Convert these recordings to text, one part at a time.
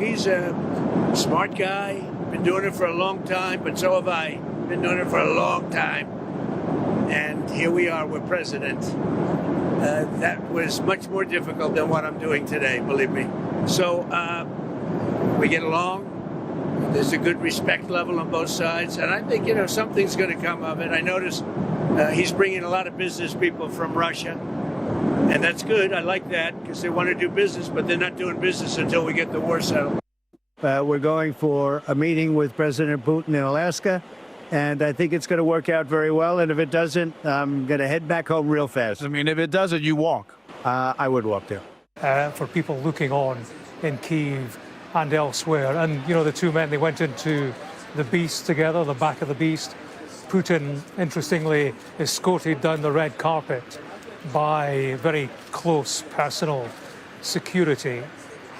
He's a smart guy, been doing it for a long time, but so have I. Been doing it for a long time. And here we are, we're president. That was much more difficult than what I'm doing today, believe me. So we get along. There's a good respect level on both sides. And I think, something's going to come of it. I noticed he's bringing a lot of business people from Russia. And that's good. I like that because they want to do business, but they're not doing business until we get the war settled. We're going for a meeting with President Putin in Alaska, and I think it's going to work out very well. And if it doesn't, I'm going to head back home real fast. I mean, if it doesn't, you walk. I would walk there. For people looking on in Kyiv and elsewhere, and, the two men, they went into the Beast together, the back of the Beast. Putin, interestingly, escorted down the red carpet by very close personal security.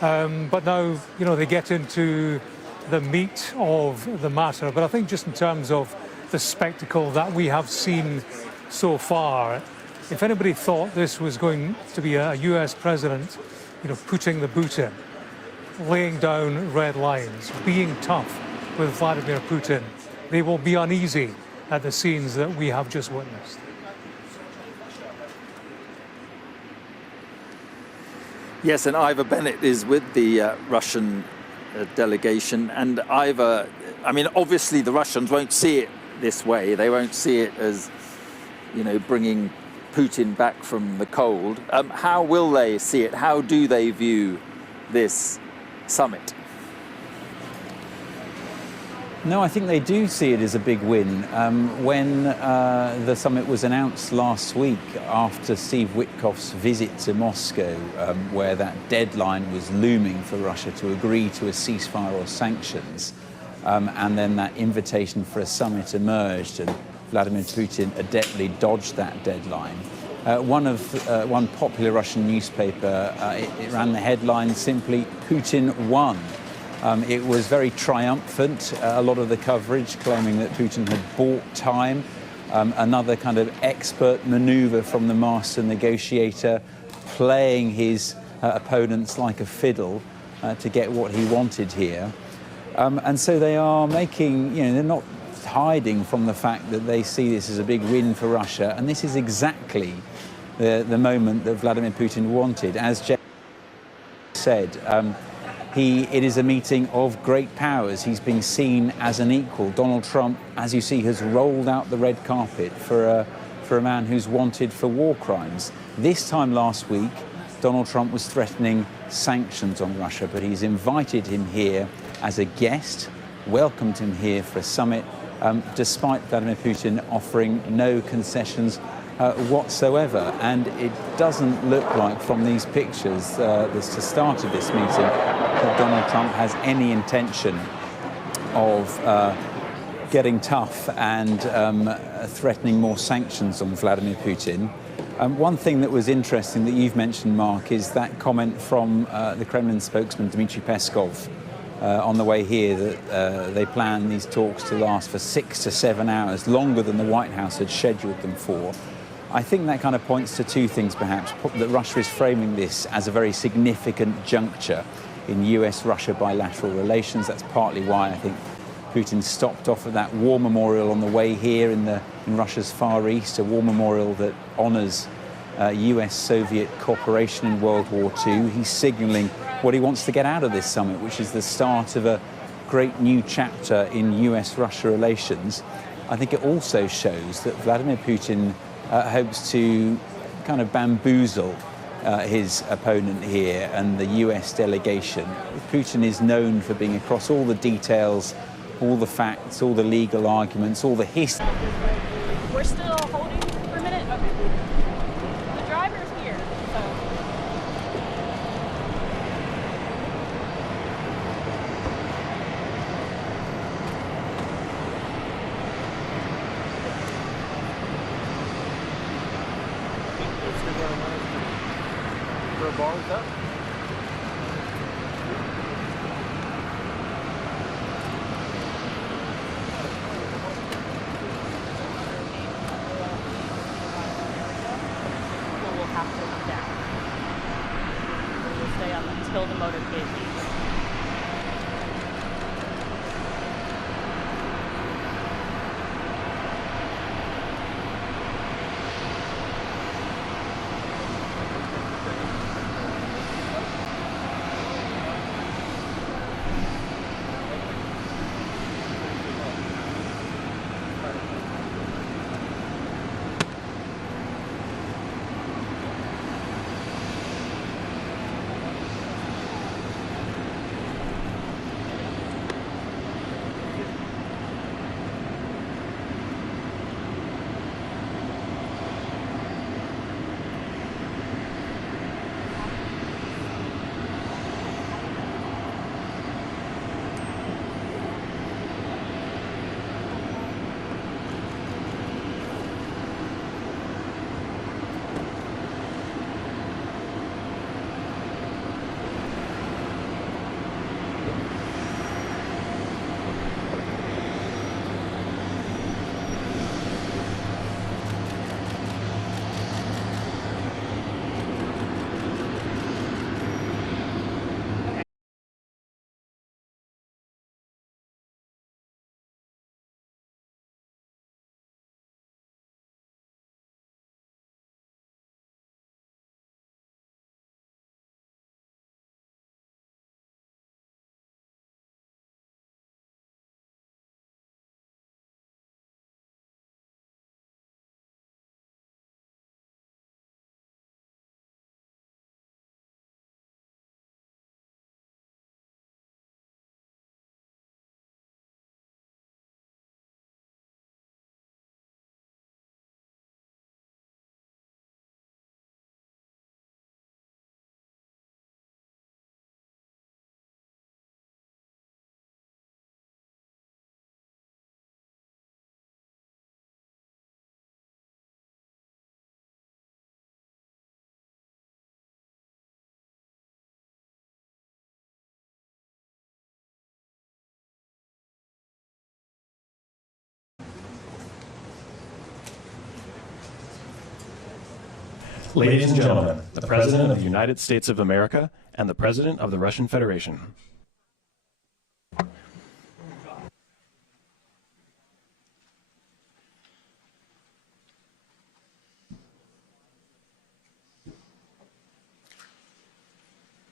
But now, they get into the meat of the matter. But I think just in terms of the spectacle that we have seen so far, if anybody thought this was going to be a US president, putting the boot in, laying down red lines, being tough with Vladimir Putin, they will be uneasy at the scenes that we have just witnessed. Yes, and Ivor Bennett is with the Russian delegation. And Ivor, obviously the Russians won't see it this way. They won't see it as, bringing Putin back from the cold. How will they see it? How do they view this summit? No, I think they do see it as a big win. When the summit was announced last week after Steve Witkoff's visit to Moscow, where that deadline was looming for Russia to agree to a ceasefire or sanctions, and then that invitation for a summit emerged, and Vladimir Putin adeptly dodged that deadline. One popular Russian newspaper, it ran the headline simply, "Putin won." It was very triumphant, a lot of the coverage claiming that Putin had bought time, another kind of expert maneuver from the master negotiator, playing his opponents like a fiddle to get what he wanted here. And so they are making, they're not hiding from the fact that they see this as a big win for Russia, and this is exactly the moment that Vladimir Putin wanted. As Jeff said, it is a meeting of great powers. He's being seen as an equal. Donald Trump, as you see, has rolled out the red carpet for a man who's wanted for war crimes. This time last week, Donald Trump was threatening sanctions on Russia, but he's invited him here as a guest, welcomed him here for a summit, despite Vladimir Putin offering no concessions whatsoever. And it doesn't look like from these pictures, that's the start of this meeting, that Donald Trump has any intention of getting tough and threatening more sanctions on Vladimir Putin. One thing that was interesting that you've mentioned, Mark, is that comment from the Kremlin spokesman Dmitry Peskov on the way here, that they plan these talks to last for 6 to 7 hours, longer than the White House had scheduled them for. I think that kind of points to two things, perhaps, that Russia is framing this as a very significant juncture in US-Russia bilateral relations. That's partly why I think Putin stopped off at that war memorial on the way here in Russia's Far East, a war memorial that honours US-Soviet cooperation in World War II. He's signalling what he wants to get out of this summit, which is the start of a great new chapter in US-Russia relations. I think it also shows that Vladimir Putin hopes to kind of bamboozle his opponent here and the US delegation. Putin is known for being across all the details, all the facts, all the legal arguments, all the history. We're still holding for a minute? Okay. The driver's here, so. Bars up. We'll have to come down. We'll stay up until the motorcade leaves. Ladies and gentlemen, the President of the United States of America and the President of the Russian Federation.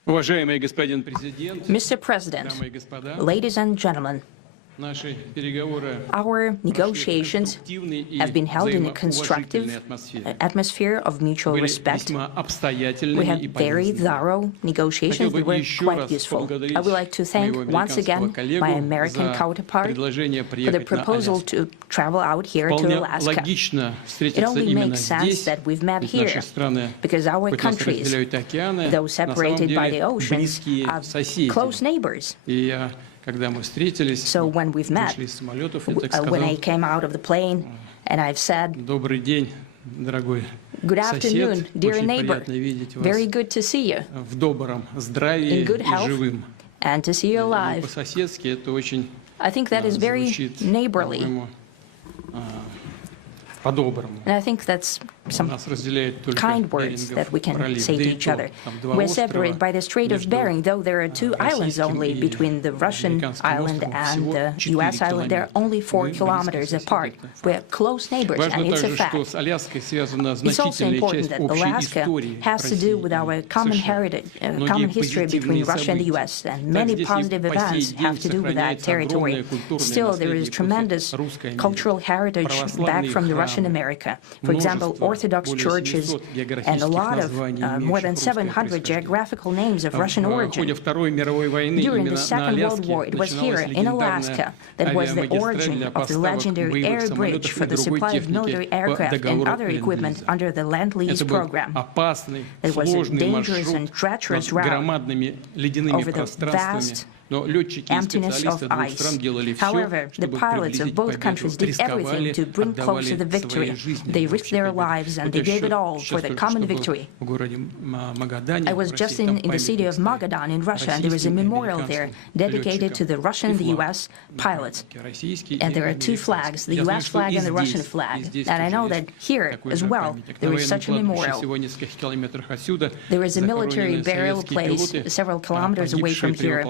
Mr. President, ladies and gentlemen, our negotiations have been held in a constructive atmosphere of mutual respect. We had very thorough negotiations that were quite useful. I would like to thank once again my American counterpart for the proposal to travel out here to Alaska. It only makes sense that we've met here because our countries, though separated by the ocean, are close neighbors. So when we've met, when I came out of the plane and I've said, "Good afternoon, dear neighbor, very good to see you, in good health, and to see you alive," I think that is very neighborly. And I think that's some kind words that we can say to each other. We're separated by the Strait of Bering, though there are 2 islands only between the Russian island and the U.S. island. They're only 4 kilometers apart. We're close neighbors, and it's a fact. It's also important that Alaska has to do with our common heritage, common history between Russia and the U.S., and many positive events have to do with that territory. Still, there is tremendous cultural heritage back from the Russian America. For example, Orthodox churches and a lot of more than 700 geographical names of Russian origin. During the Second World War, it was here in Alaska that was the origin of the legendary air bridge for the supply of military aircraft and other equipment under the Land-Lease program. It was a dangerous and treacherous route over the vast emptiness of ice. However, the pilots of both countries did everything to bring closer the victory. They risked their lives and they gave it all for the common victory. I was just in the city of Magadan in Russia, and there is a memorial there dedicated to the Russian and the U.S. pilots. And there are 2 flags, the U.S. flag and the Russian flag. And I know that here as well there is such a memorial. There is a military burial place several kilometers away from here.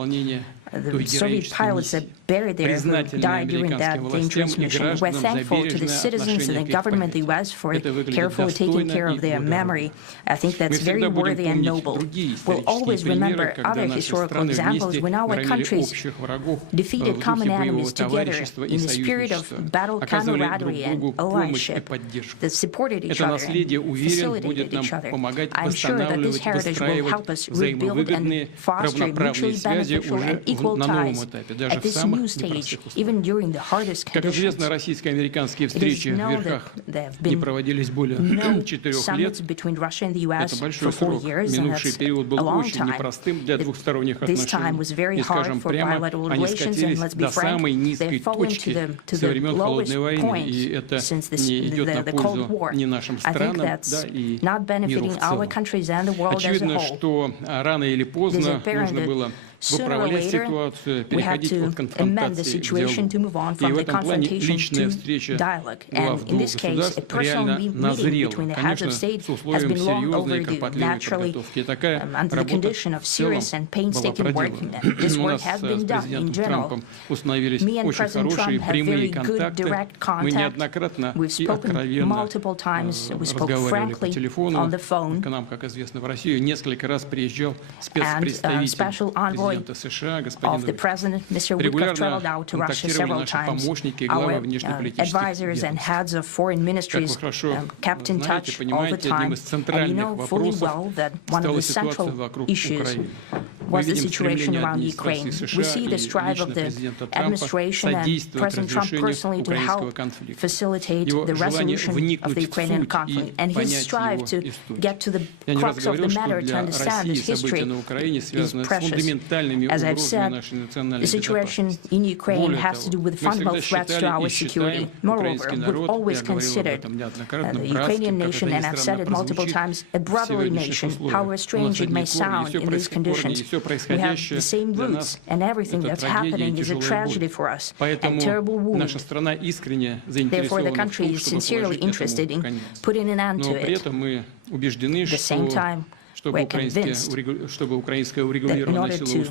The Soviet pilots that buried there who died during that dangerous mission. We're thankful to the citizens and the government of the U.S. for carefully taking care of their memory. I think that's very worthy and noble. We'll always remember other historical examples when our countries defeated common enemies together in the spirit of battle camaraderie and allyship that supported each other and facilitated each other. I'm sure that this heritage will help us rebuild and foster mutually beneficial and equal ties at this new stage, even during the hardest conditions. It is known that there have been no summits between Russia and the U.S. for 4 years, and that's a long time. This time was very hard for bilateral relations, and let's be frank, they've fallen to the lowest point since the Cold War. I think that's not benefiting our countries and the world as a whole. It is apparent that sooner or later, we had to amend the situation to move on from the confrontation to dialogue. And in this case, a personal meeting between the heads of state has been long overdue. Naturally, under the condition of serious and painstaking work, and this work has been done in general. Me and President Trump have very good direct contact. We've spoken multiple times. We spoke frankly on the phone. And special envoy of the President, Mr. Witkoff, traveled out to Russia several times. Our advisors and heads of foreign ministries kept in touch all the time. And you know fully well that one of the central issues was the situation around Ukraine. We see the strive of the administration and President Trump personally to help facilitate the resolution of the Ukrainian conflict. And his strive to get to the crux of the matter, to understand this history, is precious. As I've said, the situation in Ukraine has to do with fundamental threats to our security. Moreover, we've always considered the Ukrainian nation, and I've said it multiple times, a brotherly nation, however strange it may sound in these conditions. We have the same roots, and everything that's happening is a tragedy for us and terrible wound. Therefore, the country is sincerely interested in putting an end to it. At the same time, we're convinced that in order to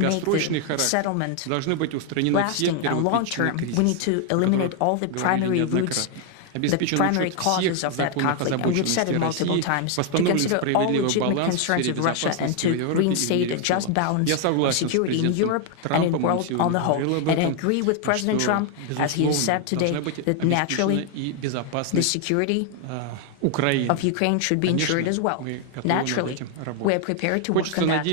make the settlement lasting and long-term, we need to eliminate all the primary roots, the primary causes of that conflict, and we've said it multiple times, to consider all legitimate concerns of Russia and to reinstate a just balance of security in Europe and in the world on the whole. And I agree with President Trump, as he has said today, that naturally the security of Ukraine should be ensured as well. Naturally, we are prepared to work on that.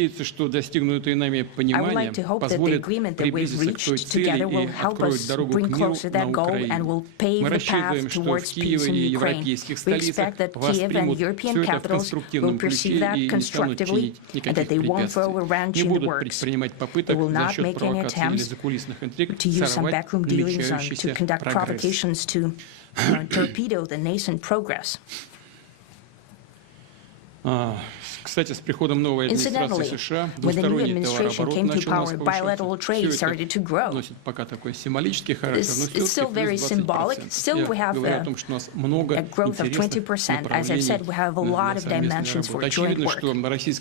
I would like to hope that the agreement that we've reached together will help us bring closer that goal and will pave the path towards peace in Ukraine. We expect that Kiev and European capitals will perceive that constructively and that they won't throw a wrench in the works. They will not make any attempts to use some backroom dealings to conduct provocations to torpedo the nascent progress. Incidentally, when the new administration came to power, bilateral trade started to grow. It's still very symbolic. Still, we have a growth of 20%. As I've said, we have a lot of dimensions for joint work. It is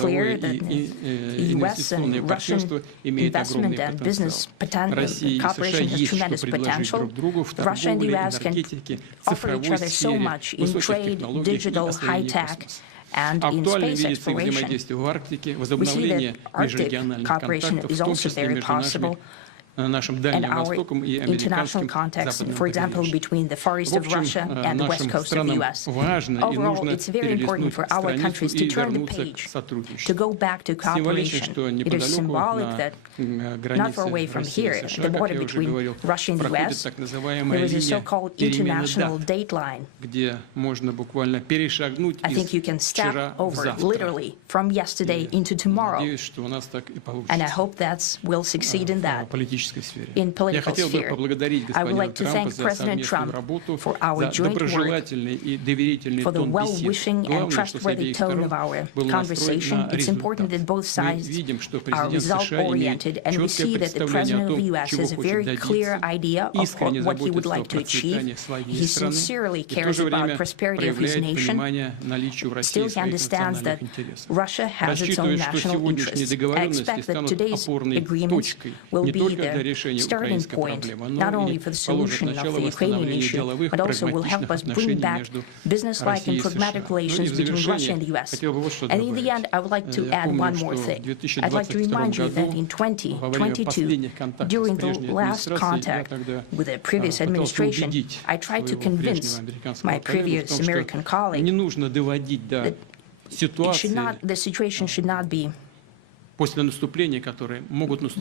clear that U.S. and Russian investment and business cooperation has tremendous potential. Russia and the U.S. can offer each other so much in trade, digital, high-tech, and in space exploration. We see that Arctic cooperation is also very possible. And our international context, for example, between the Far East of Russia and the West Coast of the U.S. Overall, it's very important for our countries to turn the page, to go back to cooperation. It is symbolic that not far away from here, at the border between Russia and the U.S., there is a so-called international date line. I think you can step over, literally, from yesterday into tomorrow. And I hope that we'll succeed in that. In political sphere. I would like to thank President Trump for our joint work, for the well-wishing and trustworthy tone of our conversation. It's important that both sides are result-oriented, and we see that the President of the U.S. has a very clear idea of what he would like to achieve. He sincerely cares about the prosperity of his nation. Still, he understands that Russia has its own national interests. I expect that today's agreements will be the starting point, not only for the solution of the Ukrainian issue, but also will help us bring back business-like and pragmatic relations between Russia and the U.S. And in the end, I would like to add one more thing. I'd like to remind you that in 2022, during the last contact with the previous administration, I tried to convince my previous American colleague that the situation should not be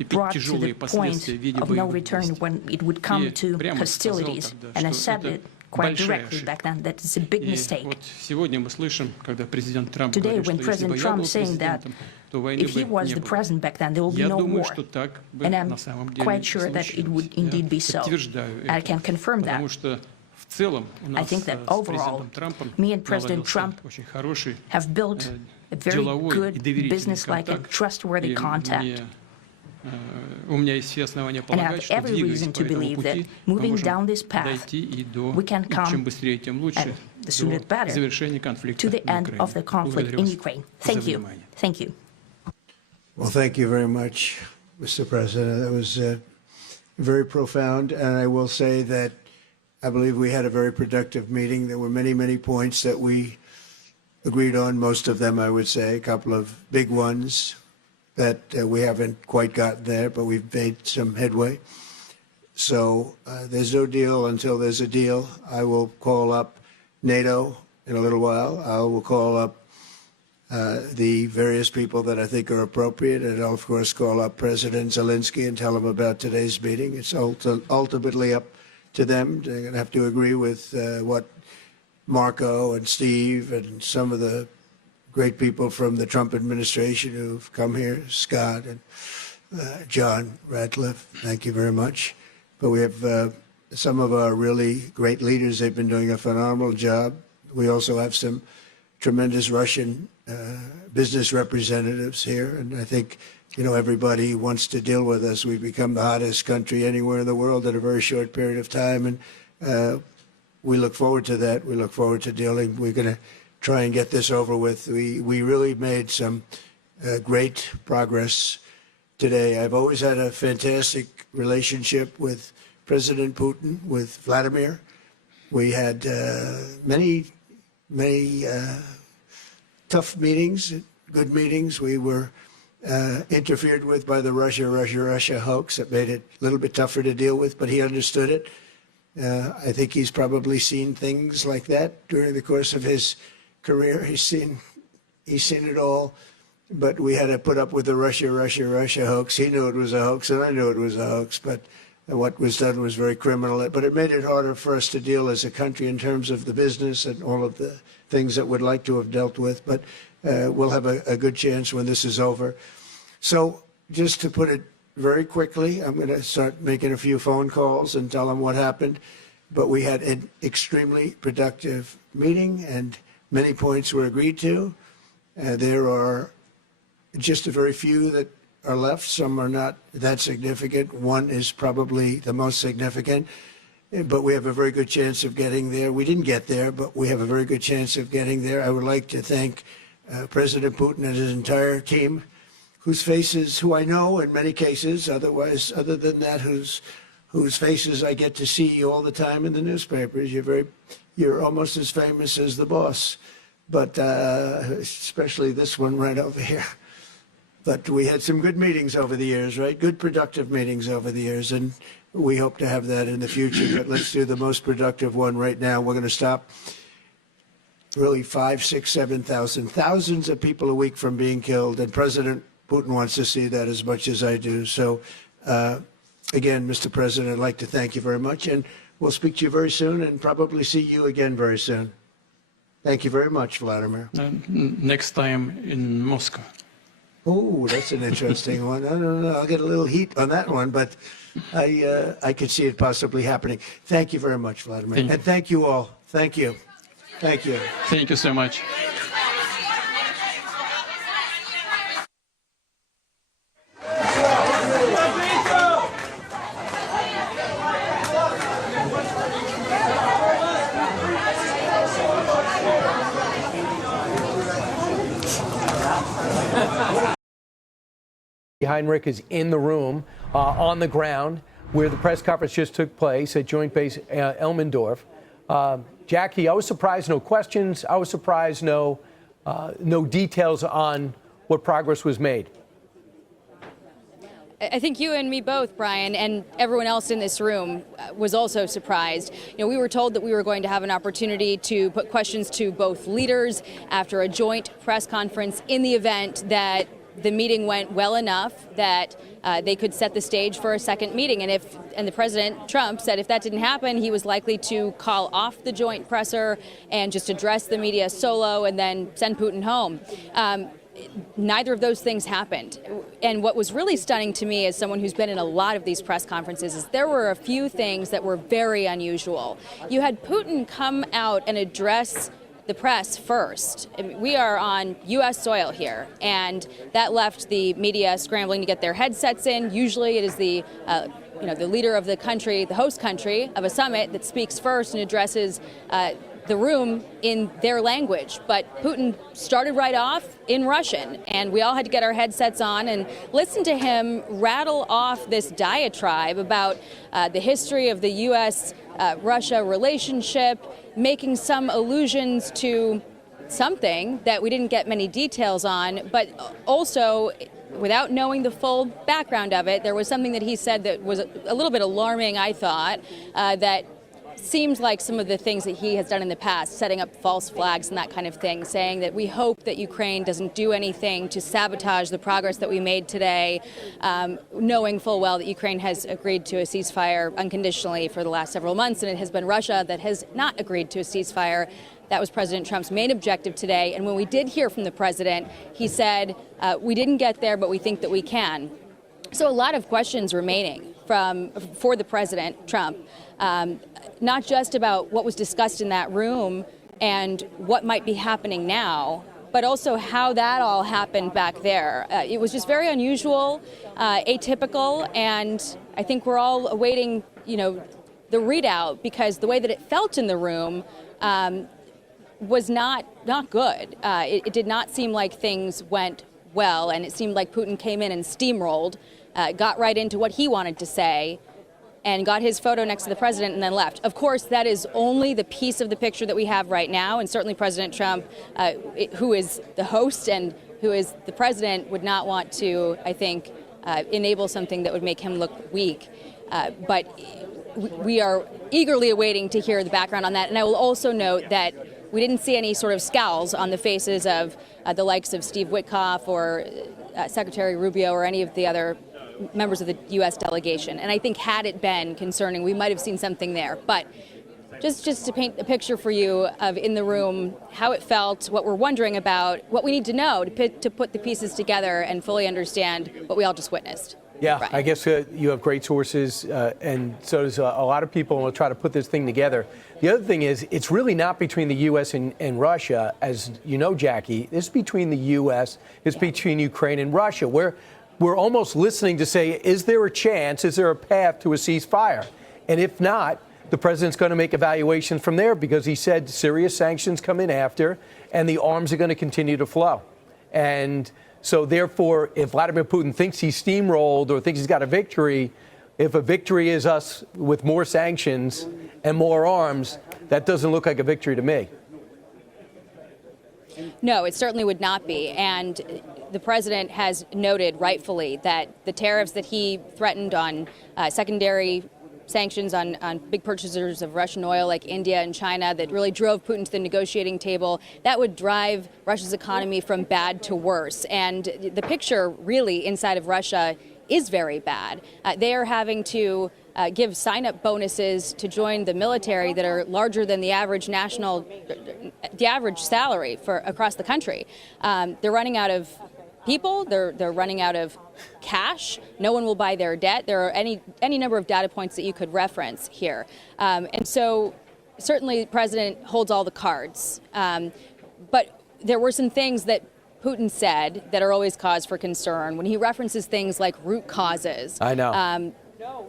brought to the point of no return when it would come to hostilities, and I said it quite directly back then that it's a big mistake. Today, when President Trump is saying that if he was the president back then, there will be no war, and I'm quite sure that it would indeed be so. I can confirm that. I think that overall, me and President Trump have built a very good business-like and trustworthy contact. And I have every reason to believe that moving down this path, we can come, and the sooner the better, to the end of the conflict in Ukraine. Thank you. Thank you. Well, thank you very much, Mr. President. That was very profound, and I will say that I believe we had a very productive meeting. There were many, many points that we agreed on, most of them, I would say, a couple of big ones that we haven't quite gotten there, but we've made some headway. So there's no deal until there's a deal. I will call up NATO in a little while. I will call up the various people that I think are appropriate, and I'll, of course, call up President Zelensky and tell him about today's meeting. It's ultimately up to them. They're going to have to agree with what Marco and Steve and some of the great people from the Trump administration who've come here, Scott and John Ratcliffe, thank you very much. But we have some of our really great leaders. They've been doing a phenomenal job. We also have some tremendous Russian business representatives here, and I think, you know, everybody wants to deal with us. We've become the hottest country anywhere in the world in a very short period of time, and we look forward to that. We look forward to dealing. We're going to try and get this over with. We really made some great progress today. I've always had a fantastic relationship with President Putin, with Vladimir. We had many tough meetings, good meetings. We were interfered with by the Russia hoax. That made it a little bit tougher to deal with, but he understood it. I think he's probably seen things like that during the course of his career. He's seen it all. But we had to put up with the Russia hoax. He knew it was a hoax, and I knew it was a hoax. But what was done was very criminal. But it made it harder for us to deal as a country in terms of the business and all of the things that we'd like to have dealt with. But we'll have a good chance when this is over. So just to put it very quickly, I'm going to start making a few phone calls and tell them what happened. But we had an extremely productive meeting, and many points were agreed to. There are just a very few that are left. Some are not that significant. One is probably the most significant, but we have a very good chance of getting there. We didn't get there, but we have a very good chance of getting there. I would like to thank President Putin and his entire team, whose faces, who I know in many cases, other than that, whose faces I get to see all the time in the newspapers. You're almost as famous as the boss, but especially this one right over here. But we had some good meetings over the years, right? Good, productive meetings over the years, and we hope to have that in the future. But let's do the most productive one right now. We're going to stop really 5, 6, 7,000, thousands of people a week from being killed, and President Putin wants to see that as much as I do. So, again, Mr. President, I'd like to thank you very much, and we'll speak to you very soon and probably see you again very soon. Thank you very much, Vladimir. Next time in Moscow. Oh, that's an interesting one. I don't know. I'll get a little heat on that one, but I could see it possibly happening. Thank you very much, Vladimir. And thank you all. Thank you. Thank you. Thank you so much. Heinrich is in the room, on the ground, where the press conference just took place at Joint Base Elmendorf. Jackie, I was surprised, no questions. I was surprised, no details on what progress was made. I think you and me both, Brian, and everyone else in this room was also surprised. You know, we were told that we were going to have an opportunity to put questions to both leaders after a joint press conference in the event that the meeting went well enough that they could set the stage for a second meeting. And the President, Trump, said if that didn't happen, he was likely to call off the joint presser and just address the media solo and then send Putin home. Neither of those things happened. And what was really stunning to me as someone who's been in a lot of these press conferences is there were a few things that were very unusual. You had Putin come out and address the press first. I mean, we are on U.S. soil here, and that left the media scrambling to get their headsets in. Usually it is the leader of the country, the host country of a summit, that speaks first and addresses the room in their language. But Putin started right off in Russian, and we all had to get our headsets on and listen to him rattle off this diatribe about the history of the U.S.-Russia relationship, making some allusions to something that we didn't get many details on, but also, without knowing the full background of it, there was something that he said that was a little bit alarming, I thought, that seems like some of the things that he has done in the past, setting up false flags and that kind of thing, saying that we hope that Ukraine doesn't do anything to sabotage the progress that we made today, knowing full well that Ukraine has agreed to a ceasefire unconditionally for the last several months, and it has been Russia that has not agreed to a ceasefire. That was President Trump's main objective today. And when we did hear from the president, he said, we didn't get there, but we think that we can. So a lot of questions remaining for the president, Trump, not just about what was discussed in that room, and what might be happening now, but also how that all happened back there. It was just very unusual, atypical, and I think we're all awaiting, the readout, because the way that it felt in the room was not good. It did not seem like things went well, and it seemed like Putin came in and steamrolled, got right into what he wanted to say, and got his photo next to the president and then left. Of course, that is only the piece of the picture that we have right now, and certainly President Trump, who is the host and who is the president, would not want to, I think, enable something that would make him look weak. But we are eagerly awaiting to hear the background on that. And I will also note that we didn't see any sort of scowls on the faces of the likes of Steve Witkoff or Secretary Rubio or any of the other members of the U.S. delegation. And I think had it been concerning, we might have seen something there. But just to paint a picture for you of in the room, how it felt, what we're wondering about, what we need to know to put the pieces together and fully understand what we all just witnessed. Yeah, Right. I guess you have great sources, and so does a lot of people, and we'll try to put this thing together. The other thing is, it's really not between the U.S. and Russia, as you know, Jackie. It's between the U.S., it's between Ukraine and Russia. We're almost listening to say, is there a chance, is there a path to a ceasefire? And if not, the president's going to make evaluations from there, because he said serious sanctions come in after, and the arms are going to continue to flow. And so therefore, if Vladimir Putin thinks he's steamrolled or thinks he's got a victory, if a victory is us with more sanctions and more arms, that doesn't look like a victory to me. No, it certainly would not be. And the president has noted rightfully that the tariffs that he threatened on secondary sanctions on big purchasers of Russian oil like India and China that really drove Putin to the negotiating table, that would drive Russia's economy from bad to worse. And the picture really inside of Russia is very bad. They are having to give sign-up bonuses to join the military that are larger than the average salary for across the country. They're running out of people. They're running out of cash. No one will buy their debt. There are any number of data points that you could reference here. And so certainly the president holds all the cards. But there were some things that Putin said that are always cause for concern. When he references things like root causes, I know.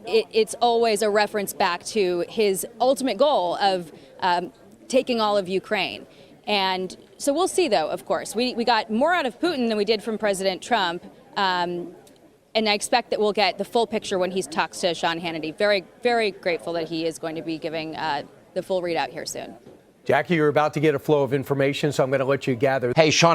It's always a reference back to his ultimate goal of taking all of Ukraine. And so we'll see, though, of course. We got more out of Putin than we did from President Trump. And I expect that we'll get the full picture when he talks to Sean Hannity. Very, very grateful that he is going to be giving the full readout here soon. Jackie, you're about to get a flow of information, so I'm going to let you gather. Hey, Sean